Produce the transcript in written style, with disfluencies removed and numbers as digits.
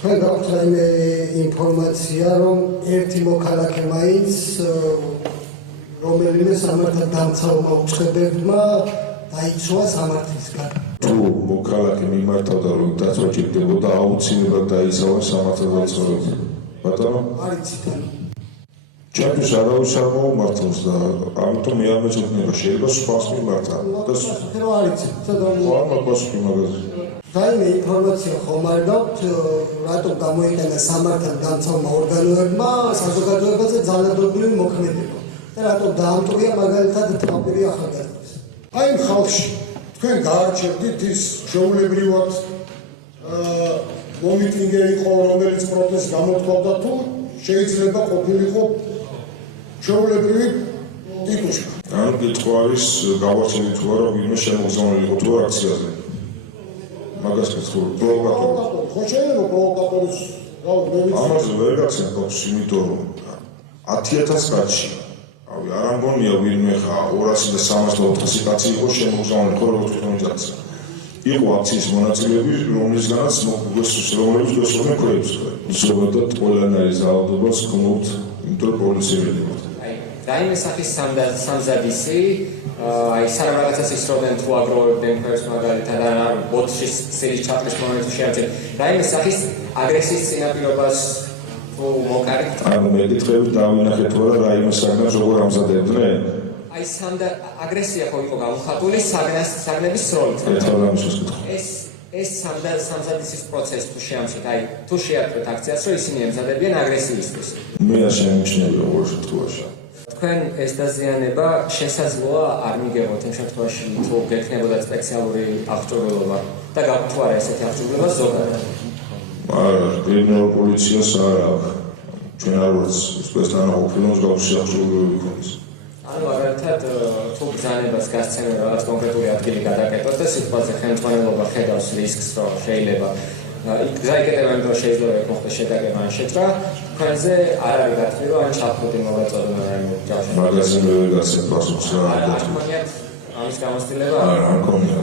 თქვენ გაქვთ რაიმე ინფორმაცია, რომ ერთი მოქალაქე მაინც რომელიმე სამართალ დამცავმა უწყებებმა დაიცვა სამართლისგან. თუ მოქალაქე მიმართავდა რომ დაცვა ჭირდებოდა აუცილებლად დაიცავა სამართალ დამცავებს. ბატონო? არ იცით. ჩემთვის არავის არ მოუმართავს და ამიტომ მე არ მეცოდინე რომ შეიძლება სხვას მიმართა. და არ იცით. ამ პასუხი მაგაზე. რაიმე ინფორმაცია ხომ არ გაქვთ, რატომ გამოიყენა სამართალ დამცავმა ორგანოებმა საზოგადოებაზე ძალადობრივი მოქმედება და რატომ დაამტვრია მაგალითად თავპირი ახალგაზრდას. აი ამ ხალხში თქვენ გაარჩევდით ის შეულებრივად მომიტინგე იყო, რომელიც პროტესტს გამოთქვამდა, თუ შეიძლება ყოფილიყო შეულებრივი ტიტუშკა. ანუ კითხვა არის გავარჩევით თუ არა ვინმე შემოგზავნილიყო თუ არ აქციაზე. მაგას კითხულობ პროვოკატორი. ხო შეიძლება პროვოკატორის ამაზე ვერ გაცემ გვაქვს, იმიტომ რომ 10,000 კაცში არ ამგონია ვინმე ხა 200 და 300-400 კაცი იყო შემოგზავნილი ხო როგორც თვითონაც. იყო აქციის მონაწილეები, რომლისგანაც რომლებიც გვესწრებენ ქვეებს. ზოგადად ყველანაირ ძალადობას გმობთ, იმიტომ რომ პოლიცია ვედებათ. რაიმე სახის სამზადისი, აი სარამაგაცას ისროდნენ თუ აგროვებდნენ ქვეებს მაგალითად ან ბოთში სერის ჩაყრის მომენტში შეამჩნევთ. რაიმე სახის აგრესიის წინაპირობას თუ მოკარით? ანუ მეკითხებით დავინახეთ თუ არა რაიმე საგნებს როგორ ამზადებდნენ? აი აგრესია ხო იყო გამოხატული საგნების სროლით. ეს სამზადისის პროცესი თუ შეამჩნევთ, აი თუ შეატყვეთ აქციას, რომ ისინი ემზადებიან აგრესიისთვის. მე არ შემიჩნევი როგორ შემთხვევაში. თქვენ ეს დაზიანება შესაძლოა არ მიგებოთ იმ შემთხვევაში, თუ გექნებოდა სპეციალური აღჭურვილობა და გაქვთ თუ არა ესეთი აღჭურვილობა ზოგადად. არა, კრიმინალურ პოლიციას არ აქვს. ჩვენ არ ვართ სპეციალურ მსგავსი აღჭურვილობები ქონდეს. ანუ მაგალითად თუ ბრძანებას გასცემენ რაღაც კონკრეტული ადგილი გადაკეთოთ და სიტყვაზე ხელმძღვანელობა ხედავს რისკს, რომ შეიძლება გაიკეთება იმ დროს შეიძლება მოხდეს შეტაკება ან შეჭრა, თქვენზე არ არის გათვლილი, რომ ან ჩაფხუტი მოვაწოდონ რაიმე ჯავშანი. მაგაზე მე ვერ გაცემ პასუხს რა. არ გქონიათ ამის გამოცდილება? არ მქონია.